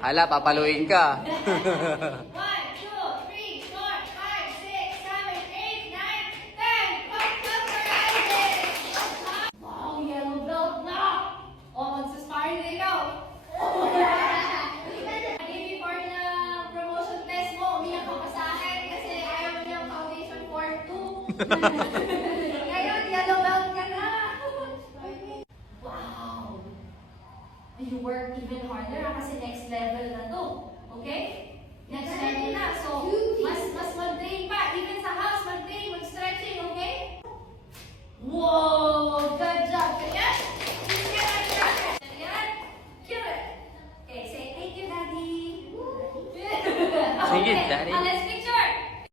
Hala, papaluin ka. 1, 2, 3, 4, 5, 6, 7, 8, 9, 10. Pagkat Horizon! Wow, yellow belt na! O, magsasparring na ikaw. Before na promotion test mo, umiyak ka pa sa akin kasi ayaw mo niyang foundation for 2. Ngayon, yellow belt ka na. Wow! You work even harder kasi next level na to. Okay? Next level na. So, mas mag-train pa. Even sa house, mag-train, mag-stretching, okay? Wow!